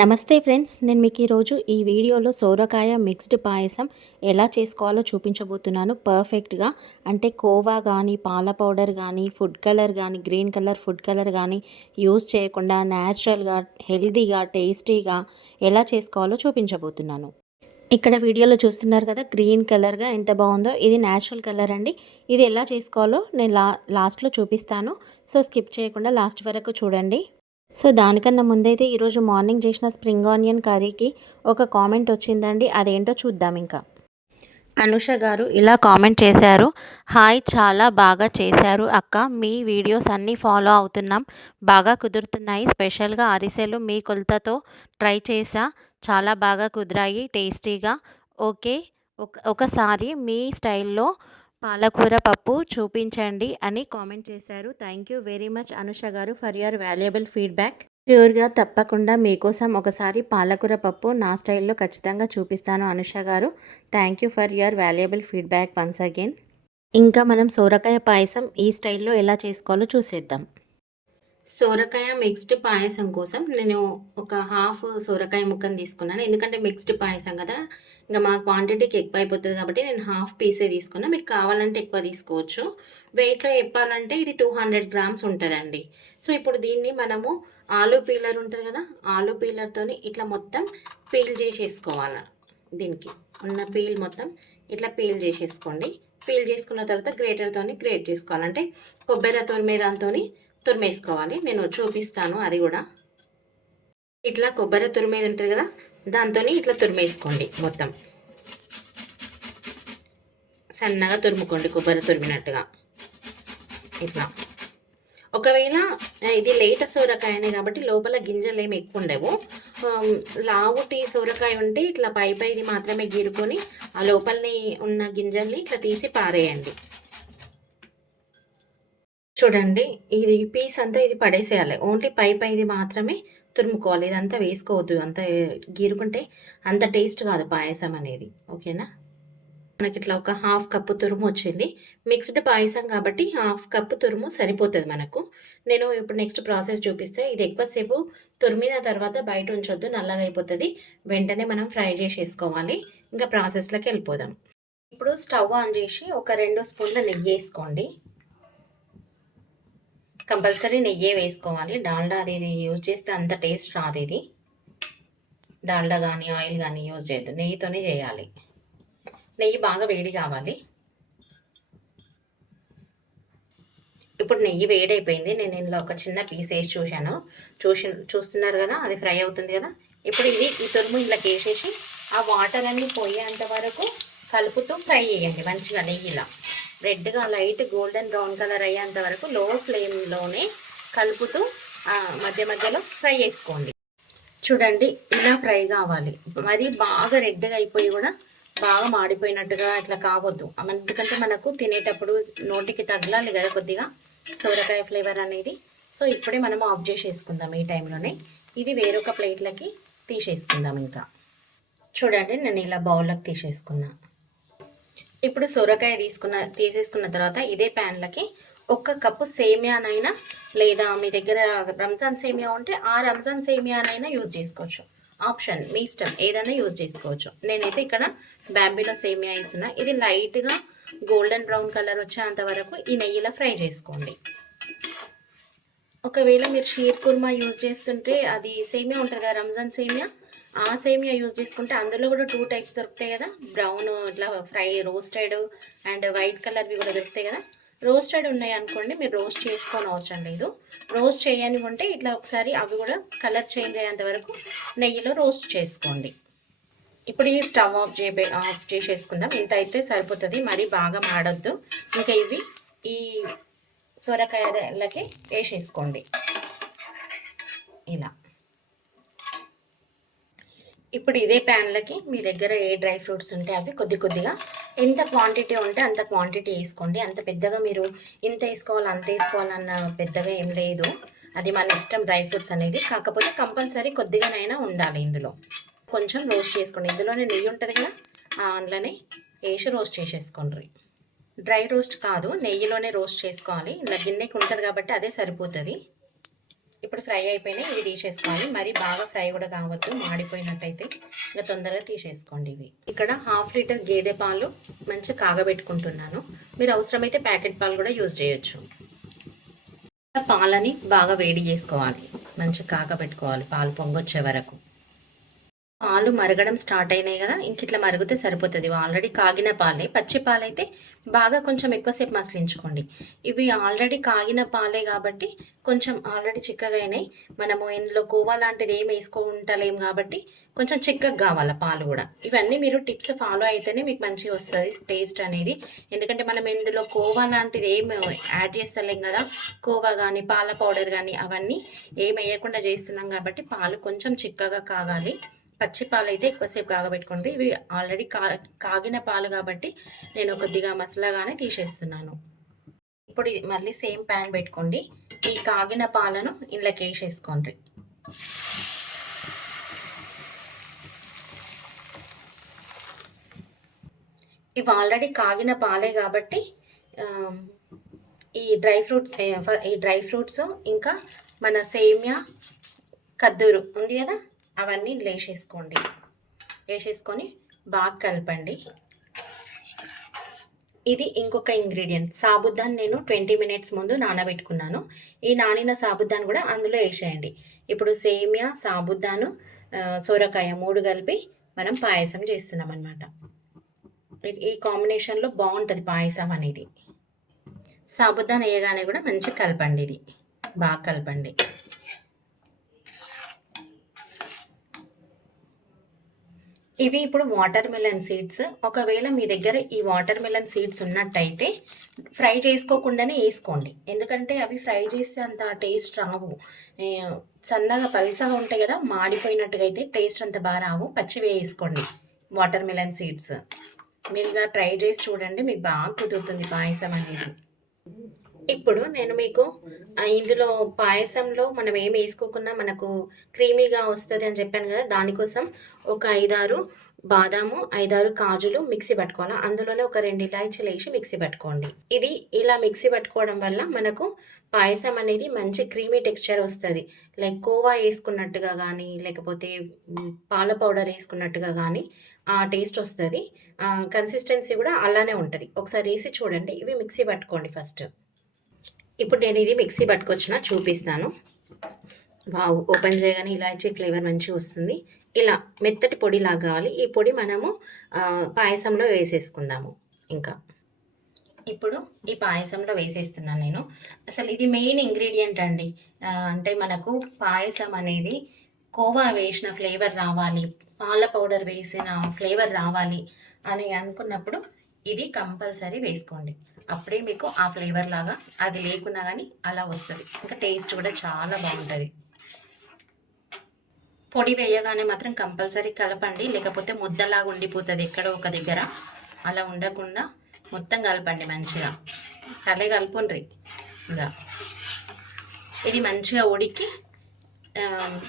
నమస్తే ఫ్రెండ్స్ నేను మీకు ఈరోజు ఈ వీడియోలో సోరకాయ మిక్స్డ్ పాయసం ఎలా చేసుకోవాలో చూపించబోతున్నాను పర్ఫెక్ట్గా. అంటే కోవా కానీ పాల పౌడర్ కానీ ఫుడ్ కలర్ కానీ గ్రీన్ కలర్ ఫుడ్ కలర్ కానీ యూజ్ చేయకుండా న్యాచురల్గా హెల్తీగా టేస్టీగా ఎలా చేసుకోవాలో చూపించబోతున్నాను. ఇక్కడ వీడియోలో చూస్తున్నారు కదా గ్రీన్ కలర్గా ఎంత బాగుందో ఇది న్యాచురల్ కలర్ అండి. ఇది ఎలా చేసుకోవాలో నేను లా లాస్ట్లో చూపిస్తాను. సో స్కిప్ చేయకుండా లాస్ట్ వరకు చూడండి. సో దానికన్నా ముందైతే ఈరోజు మార్నింగ్ చేసిన స్ప్రింగ్ ఆనియన్ కర్రీకి ఒక కామెంట్ వచ్చిందండి. అదేంటో చూద్దాం ఇంకా. అనుష గారు ఇలా కామెంట్ చేశారు. హాయ్ చాలా బాగా చేశారు అక్క. మీ వీడియోస్ అన్నీ ఫాలో అవుతున్నాం. బాగా కుదురుతున్నాయి. స్పెషల్గా అరిసెలు మీ కొలతతో ట్రై చేసా చాలా బాగా కుదిరాయి టేస్టీగా. ఓకే ఒకసారి మీ స్టైల్లో పాలకూర పప్పు చూపించండి అని కామెంట్ చేశారు. Thank you very much Anusha గారు ఫర్ యువర్ వాల్యుయబుల్ ఫీడ్బ్యాక్. ప్యూర్గా తప్పకుండా మీకోసం ఒకసారి పాలకూర పప్పు నా స్టైల్లో ఖచ్చితంగా చూపిస్తాను అనుష గారు. Thank you for your valuable feedback once again. ఇంకా మనం సోరకాయ పాయసం ఈ స్టైల్లో ఎలా చేసుకోవాలో చూసేద్దాం. సోరకాయ మిక్స్డ్ పాయసం కోసం నేను ఒక హాఫ్ సోరకాయ ముక్కను తీసుకున్నాను. ఎందుకంటే మిక్స్డ్ పాయసం కదా. ఇంకా మా క్వాంటిటీకి ఎక్కువ అయిపోతుంది కాబట్టి నేను హాఫ్ పీసే తీసుకున్నా. మీకు కావాలంటే ఎక్కువ తీసుకోవచ్చు. వెయిట్లో చెప్పాలంటే ఇది టూ హండ్రెడ్ గ్రామ్స్ ఉంటుందండి. సో ఇప్పుడు దీన్ని మనము ఆలు పీలర్ ఉంటుంది కదా. ఆలు పీలర్తో ఇట్లా మొత్తం పీల్ చేసేసుకోవాలి దీనికి. ఉన్న పీల్ మొత్తం ఇట్లా పీల్ చేసేసుకోండి. పీల్ చేసుకున్న తర్వాత గ్రేటర్తో గ్రేట్ చేసుకోవాలంటే కొబ్బరి తొరిమే దాంతో తురిమేసుకోవాలి. నేను చూపిస్తాను అది కూడా. ఇట్లా కొబ్బరి తురిమేది ఉంటుంది కదా దాంతో ఇట్లా తురిమేసుకోండి మొత్తం. సన్నగా తురుముకోండి కొబ్బరి తురిమినట్టుగా. ఇట్లా. ఒకవేళ ఇది లేత సోరకాయనే కాబట్టి లోపల గింజలు ఏమి ఎక్కువ ఉండవు. లావుటి సోరకాయ ఉంటే ఇట్లా పై పైది మాత్రమే గీరుకొని ఆ లోపలని ఉన్న గింజల్ని ఇట్లా తీసి పారేయండి. చూడండి ఇది పీస్ అంతా ఇది పడేసేయాలి. ఓన్లీ పై పైది మాత్రమే తురుముకోవాలి. ఇదంతా వేసుకోవద్దు. అంత గీరుకుంటే అంత టేస్ట్ కాదు పాయసం అనేది. ఓకేనా? మనకి ఇట్లా ఒక హాఫ్ కప్పు తురుము వచ్చింది. మిక్స్డ్ పాయసం కాబట్టి హాఫ్ కప్పు తురుము సరిపోతుంది మనకు. నేను ఇప్పుడు నెక్స్ట్ ప్రాసెస్ చూపిస్తే ఇది ఎక్కువసేపు తురిమిన తర్వాత బయట ఉంచొద్దు. నల్లగా అయిపోతుంది. వెంటనే మనం ఫ్రై చేసేసుకోవాలి. ఇంకా ప్రాసెస్లోకి వెళ్ళిపోదాం. ఇప్పుడు స్టవ్ ఆన్ చేసి ఒక రెండు స్పూన్ల నెయ్యి వేసుకోండి. కంపల్సరీ నెయ్యే వేసుకోవాలి. డాల్డా అది ఇది యూజ్ చేస్తే అంత టేస్ట్ రాదు ఇది. డాల్డా కానీ ఆయిల్ కానీ యూజ్ చేయొద్దు. నెయ్యితోనే చేయాలి. నెయ్యి బాగా వేడి కావాలి. ఇప్పుడు నెయ్యి వేడైపోయింది. నేను ఇందులో ఒక చిన్న పీస్ వేసి చూశాను. చూసి చూస్తున్నారు కదా అది ఫ్రై అవుతుంది కదా. ఇప్పుడు ఇది ఈ తురుము ఇంట్లోకి వేసేసి ఆ వాటర్ అన్నీ పోయేంత వరకు కలుపుతూ ఫ్రై చేయండి. మంచిగా నెయ్యిలా. రెడ్గా లైట్ గోల్డెన్ బ్రౌన్ కలర్ అయ్యేంత వరకు లో ఫ్లేమ్లోనే కలుపుతూ మధ్య మధ్యలో ఫ్రై చేసుకోండి. చూడండి ఇలా ఫ్రై కావాలి. మరి బాగా రెడ్గా అయిపోయి కూడా బాగా మాడిపోయినట్టుగా అట్లా కావద్దు. ఎందుకంటే మనకు తినేటప్పుడు నోటికి తగలాలి కదా కొద్దిగా సోరకాయ ఫ్లేవర్ అనేది. సో ఇప్పుడే మనం ఆఫ్ చేసేసుకుందాం ఈ టైంలోనే. ఇది వేరొక ప్లేట్లకి తీసేసుకుందాం ఇంకా. చూడండి నేను ఇలా బౌల్లోకి తీసేసుకున్నాను ఇప్పుడు సొరకాయ తీసుకున్న తీసేసుకున్న తర్వాత ఇదే ప్యాన్లకి ఒక్క కప్పు సేమియానైనా లేదా మీ దగ్గర రంజాన్ సేమియా ఉంటే ఆ రంజాన్ సేమియానైనా యూజ్ చేసుకోవచ్చు. ఆప్షన్ మీ ఇష్టం ఏదైనా యూజ్ చేసుకోవచ్చు. నేనైతే ఇక్కడ బ్యాంబీలో సేమియా ఇస్తున్నా ఇది లైట్గా గోల్డెన్ బ్రౌన్ కలర్ వచ్చేంత వరకు ఈ నెయ్యిలో ఫ్రై చేసుకోండి. ఒకవేళ మీరు షీర్ కుర్మా యూజ్ చేస్తుంటే అది సేమియా ఉంటుంది కదా రంజాన్ సేమియా? ఆ సేమియా యూజ్ చేసుకుంటే అందులో కూడా టూ టైప్స్ దొరుకుతాయి కదా. బ్రౌన్ ఇట్లా ఫ్రై రోస్టెడ్ అండ్ వైట్ కలర్వి కూడా దొరుకుతాయి కదా. రోస్టెడ్ ఉన్నాయి అనుకోండి మీరు రోస్ట్ చేసుకోని అవసరం లేదు. రోస్ట్ చేయని ఉంటే ఇట్లా ఒకసారి అవి కూడా కలర్ చేంజ్ అయ్యేంత వరకు నెయ్యిలో రోస్ట్ చేసుకోండి. ఇప్పుడు ఈ స్టవ్ ఆఫ్ చే ఆఫ్ చేసేసుకుందాం. ఇంత అయితే సరిపోతుంది. మరీ బాగా మాడొద్దు. ఇంకా ఇవి ఈ సొరకాయలకి వేసేసుకోండి. ఇలా. ఇప్పుడు ఇదే ప్యాన్లకి మీ దగ్గర ఏ డ్రై ఫ్రూట్స్ ఉంటే అవి కొద్ది కొద్దిగా ఎంత క్వాంటిటీ ఉంటే అంత క్వాంటిటీ వేసుకోండి. అంత పెద్దగా మీరు ఇంత వేసుకోవాలి అంత వేసుకోవాలన్న పెద్దగా ఏం లేదు. అది మన ఇష్టం డ్రై ఫ్రూట్స్ అనేది. కాకపోతే కంపల్సరీ కొద్దిగానైనా ఉండాలి ఇందులో. కొంచెం రోస్ట్ చేసుకోండి. ఇందులోనే నెయ్యి ఉంటుంది కదా? అందులోనే వేసి రోస్ట్ చేసేసుకోండి. డ్రై రోస్ట్ కాదు నెయ్యిలోనే రోస్ట్ చేసుకోవాలి. ఇలా గిన్నెకి ఉంటుంది కాబట్టి అదే సరిపోతుంది. ఇప్పుడు ఫ్రై అయిపోయినాయి ఇవి తీసేసుకోవాలి. మరి బాగా ఫ్రై కూడా కావద్దు మాడిపోయినట్టయితే ఇంకా తొందరగా తీసేసుకోండి ఇవి. ఇక్కడ హాఫ్ లీటర్ గేదె పాలు మంచిగా కాగబెట్టుకుంటున్నాను. మీరు అవసరమైతే ప్యాకెట్ పాలు కూడా యూజ్ చేయొచ్చు. పాలని బాగా వేడి చేసుకోవాలి. మంచిగా కాగబెట్టుకోవాలి పాలు పొంగొచ్చే వరకు. పాలు మరగడం స్టార్ట్ అయినాయి కదా ఇంక ఇట్లా మరిగితే సరిపోతుంది. ఆల్రెడీ కాగిన పాలే. పచ్చి పాలైతే బాగా కొంచెం ఎక్కువసేపు మసలించుకోండి. ఇవి ఆల్రెడీ కాగిన పాలే కాబట్టి కొంచెం ఆల్రెడీ చిక్కగా అయినాయి. మనము ఇందులో కోవా లాంటిది ఏం వేసుకుంటలేం కాబట్టి కొంచెం చిక్కగా కావాలి పాలు కూడా. ఇవన్నీ మీరు టిప్స్ ఫాలో అయితేనే మీకు మంచిగా వస్తుంది టేస్ట్ అనేది. ఎందుకంటే మనం ఇందులో కోవా లాంటిది ఏం యాడ్ చేస్తలేం కదా. కోవా కానీ పాల పౌడర్ కానీ అవన్నీ ఏం వేయకుండా చేస్తున్నాం కాబట్టి పాలు కొంచెం చిక్కగా కాగాలి. పచ్చి పాలు అయితే ఎక్కువసేపు కాగబెట్టుకోండి ఇవి ఆల్రెడీ కా కాగిన పాలు కాబట్టి నేను కొద్దిగా మసలాగానే తీసేస్తున్నాను. ఇప్పుడు ఇది మళ్ళీ సేమ్ ప్యాన్ పెట్టుకోండి. ఈ కాగిన పాలను ఇంట్లోకి వేసేసుకోండి. ఇవి ఆల్రెడీ కాగిన పాలే కాబట్టి ఈ డ్రై ఫ్రూట్స్ ఈ డ్రై ఫ్రూట్స్ ఇంకా మన సేమియా కద్దూరు ఉంది కదా? అవన్నీ లేసేసుకోండి. వేసేసుకొని బాగా కలపండి. ఇది ఇంకొక ఇంగ్రీడియంట్. సాబుదాన్ నేను ట్వంటీ మినిట్స్ ముందు నానబెట్టుకున్నాను. ఈ నానిన సాబుదాన్ కూడా అందులో వేసేయండి. ఇప్పుడు సేమియా సాబుదాను సొరకాయ మూడు కలిపి మనం పాయసం చేస్తున్నాం అనమాట ఈ కాంబినేషన్లో బాగుంటుంది పాయసం అనేది. సాబుదాన్ వేయగానే కూడా మంచిగా కలపండి ఇది. బాగా కలపండి. ఇవి ఇప్పుడు వాటర్ మిలన్ సీడ్స్ ఒకవేళ మీ దగ్గర ఈ వాటర్ మిలన్ సీడ్స్ ఉన్నట్టయితే ఫ్రై చేసుకోకుండానే వేసుకోండి. ఎందుకంటే అవి ఫ్రై చేస్తే అంత టేస్ట్ రావు. సన్నగా పల్సగా ఉంటాయి కదా మాడిపోయినట్టుగా అయితే టేస్ట్ అంత బాగా రావు. పచ్చివి వేసుకోండి వాటర్ మిలన్ సీడ్స్ మీరు ఇలా ట్రై చేసి చూడండి మీకు బాగా కుదురుతుంది పాయసం అనేది. ఇప్పుడు నేను మీకు ఇందులో పాయసంలో మనం ఏం వేసుకోకున్నా మనకు క్రీమీగా వస్తుంది అని చెప్పాను కదా దానికోసం ఒక ఐదారు బాదాము ఐదారు కాజులు మిక్సీ పట్టుకోవాలి? అందులోనే ఒక రెండు ఇలాచీలు వేసి మిక్సీ పట్టుకోండి. ఇది ఇలా మిక్సీ పట్టుకోవడం వల్ల మనకు పాయసం అనేది మంచి క్రీమీ టెక్స్చర్ వస్తుంది. లైక్ కోవా వేసుకున్నట్టుగా కానీ లేకపోతే పాల పౌడర్ వేసుకున్నట్టుగా కానీ ఆ టేస్ట్ వస్తుంది. కన్సిస్టెన్సీ కూడా అలానే ఉంటుంది. ఒకసారి వేసి చూడండి. ఇవి మిక్సీ పట్టుకోండి ఫస్ట్. ఇప్పుడు నేను ఇది మిక్సీ పట్టుకొచ్చిన చూపిస్తాను. వావ్ ఓపెన్ చేయగానే ఇలాచీ ఫ్లేవర్ మంచిగా వస్తుంది. ఇలా మెత్తటి పొడిలాగా కావాలి ఈ పొడి మనము పాయసంలో వేసేసుకుందాము ఇంకా. ఇప్పుడు ఈ పాయసంలో వేసేస్తున్నాను నేను. అసలు ఇది మెయిన్ ఇంగ్రీడియంట్ అండి. అంటే మనకు పాయసం అనేది కోవా వేసిన ఫ్లేవర్ రావాలి పాల పౌడర్ వేసిన ఫ్లేవర్ రావాలి అని అనుకున్నప్పుడు ఇది కంపల్సరీ వేసుకోండి. అప్పుడే మీకు ఆ ఫ్లేవర్ లాగా అది లేకున్నా కానీ అలా వస్తుంది. ఇంకా టేస్ట్ కూడా చాలా బాగుంటుంది. పొడి వేయగానే మాత్రం కంపల్సరీ కలపండి. లేకపోతే ముద్దలాగా ఉండిపోతుంది ఎక్కడో ఒక దగ్గర. అలా ఉండకుండా మొత్తం కలపండి మంచిగా. కలే కలుపుండ్రి. ఇంకా ఇది మంచిగా ఉడికి ఆ,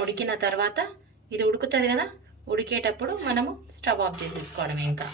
ఉడికిన తర్వాత ఇది ఉడుకుతుంది కదా ఉడికేటప్పుడు మనము స్టవ్ ఆఫ్ చేసేసుకోవడం ఇంకా.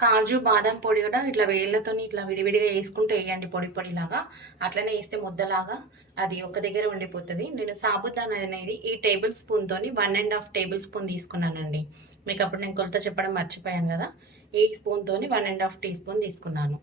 కాజు బాదం పొడి కూడా ఇట్లా వేళ్ళతో ఇట్లా విడివిడిగా వేసుకుంటూ వేయండి పొడి పొడిలాగా. అట్లనే వేస్తే ముద్దలాగా అది ఒక దగ్గర ఉండిపోతుంది. నేను సాబుదాన్ అనేది ఈ టేబుల్ స్పూన్తోని one and half tablespoon తీసుకున్నానండి. మీకు అప్పుడు నేను కొలత చెప్పడం మర్చిపోయాను కదా. ఈ స్పూన్తోని one and half teaspoon తీసుకున్నాను.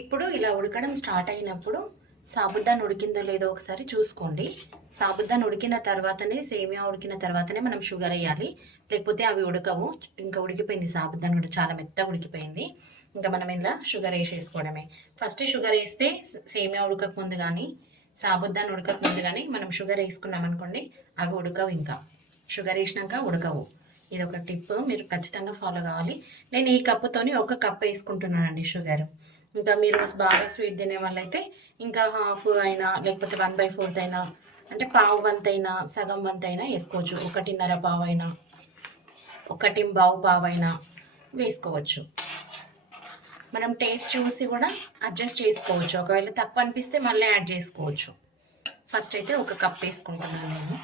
ఇప్పుడు ఇలా ఉడకడం స్టార్ట్ అయినప్పుడు సాబుదాన్ ఉడికిందో లేదో ఒకసారి చూసుకోండి. సాబుదాన్ ఉడికిన తర్వాతనే సేమియా ఉడికిన తర్వాతనే మనం షుగర్ వేయాలి. లేకపోతే అవి ఉడకవు. ఇంకా ఉడికిపోయింది సాబుదాన్ కూడా చాలా మెత్తగా ఉడికిపోయింది. ఇంకా మనం ఇలా షుగర్ వేసేసుకోవడమే. ఫస్ట్ షుగర్ వేస్తే సేమియా ఉడకక ముందు కానీ సాబుదాన్ ఉడకక ముందు కానీ మనం షుగర్ వేసుకున్నాం అనుకోండి అవి ఉడకవు ఇంకా. షుగర్ వేసినాక ఉడకవు. ఇది ఒక టిప్. మీరు ఖచ్చితంగా ఫాలో కావాలి. నేను ఈ కప్పుతోని ఒక కప్ వేసుకుంటున్నానండి షుగర్. ఇంకా మీరు బాగా స్వీట్ తినే వాళ్ళైతే ఇంకా హాఫ్ అయినా లేకపోతే వన్ బై ఫోర్త్ అయినా అంటే పావు వంత అయినా సగం వంత అయినా వేసుకోవచ్చు. ఒకటిన్నర పావు అయినా ఒకటి బావు పావు అయినా వేసుకోవచ్చు. మనం టేస్ట్ చూసి కూడా అడ్జస్ట్ చేసుకోవచ్చు. ఒకవేళ తక్కువ అనిపిస్తే మళ్ళీ యాడ్ చేసుకోవచ్చు. ఫస్ట్ అయితే ఒక కప్ వేసుకుంటున్నాను నేను.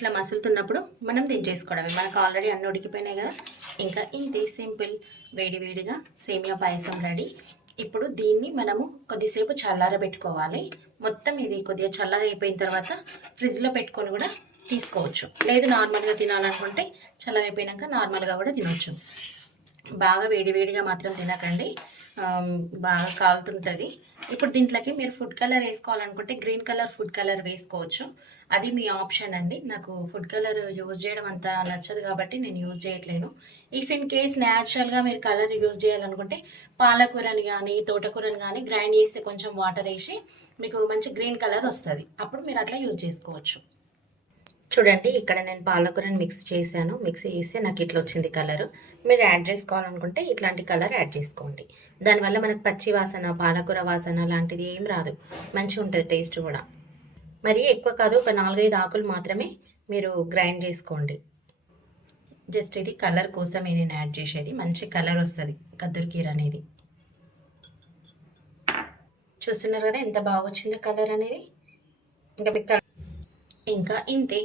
ఇట్లా మసులుతున్నప్పుడు మనం దించేసుకోవడమే. మనకు ఆల్రెడీ అన్ని ఉడికిపోయినాయి కదా. ఇంకా ఇంతే సింపుల్ వేడివేడిగా సేమియా పాయసం రెడీ. ఇప్పుడు దీన్ని మనము కొద్దిసేపు చల్లారబెట్టుకోవాలి మొత్తం ఇది కొద్దిగా చల్లగా అయిపోయిన తర్వాత ఫ్రిడ్జ్లో పెట్టుకొని కూడా తీసుకోవచ్చు. లేదు నార్మల్గా తినాలనుకుంటే చల్లగా అయిపోయినాక నార్మల్గా కూడా తినవచ్చు బాగా వేడివేడిగా మాత్రం తినకండి. బాగా కాలుతుంటుంది. ఇప్పుడు దీంట్లోకి మీరు ఫుడ్ కలర్ వేసుకోవాలనుకుంటే గ్రీన్ కలర్ ఫుడ్ కలర్ వేసుకోవచ్చు. అది మీ ఆప్షన్ అండి. నాకు ఫుడ్ కలర్ యూజ్ చేయడం అంత నచ్చదు కాబట్టి నేను యూజ్ చేయట్లేను. ఇఫ్ ఇన్ కేస్ న్యాచురల్గా మీరు కలర్ యూజ్ చేయాలనుకుంటే పాలకూరని కానీ తోటకూరని కానీ గ్రైండ్ చేసి కొంచెం వాటర్ వేసి మీకు మంచి గ్రీన్ కలర్ వస్తుంది. అప్పుడు మీరు అట్లా యూజ్ చేసుకోవచ్చు. చూడండి ఇక్కడ నేను పాలకూరని మిక్స్ చేశాను. మిక్స్ చేస్తే నాకు ఇట్లా వచ్చింది కలర్ మీరు యాడ్ చేసుకోవాలనుకుంటే ఇట్లాంటి కలర్ యాడ్ చేసుకోండి. దానివల్ల మనకు పచ్చి వాసన పాలకూర వాసన లాంటిది ఏం రాదు. మంచిగా ఉంటుంది టేస్ట్ కూడా. మరి ఎక్కువ కాదు ఒక నాలుగైదు ఆకులు మాత్రమే మీరు గ్రైండ్ చేసుకోండి. జస్ట్ ఇది కలర్ కోసమే నేను యాడ్ చేసేది. మంచి కలర్ వస్తుంది కద్దరికీర అనేది. చూస్తున్నారు కదా ఎంత బాగా వచ్చిందో కలర్ అనేది? ఇంకా ఇంకా ఇంతే.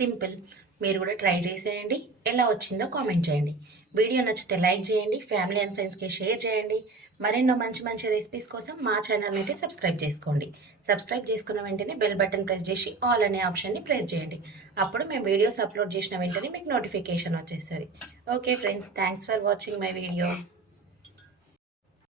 సింపుల్. మీరు కూడా ట్రై చేసేయండి. ఎలా వచ్చిందో కామెంట్ చేయండి. వీడియో నచ్చితే లైక్ చేయండి. ఫ్యామిలీ అండ్ ఫ్రెండ్స్కి షేర్ చేయండి. మరెన్నో మంచి మంచి రెసిపీస్ కోసం మా ఛానల్ని అయితే సబ్స్క్రైబ్ చేసుకోండి. సబ్స్క్రైబ్ చేసుకున్న వెంటనే బెల్ బటన్ ప్రెస్ చేసి ఆల్ అనే ఆప్షన్ని ప్రెస్ చేయండి. అప్పుడు మేము వీడియోస్ అప్లోడ్ చేసిన వెంటనే మీకు నోటిఫికేషన్ వచ్చేస్తుంది. Okay friends thanks for watching my video.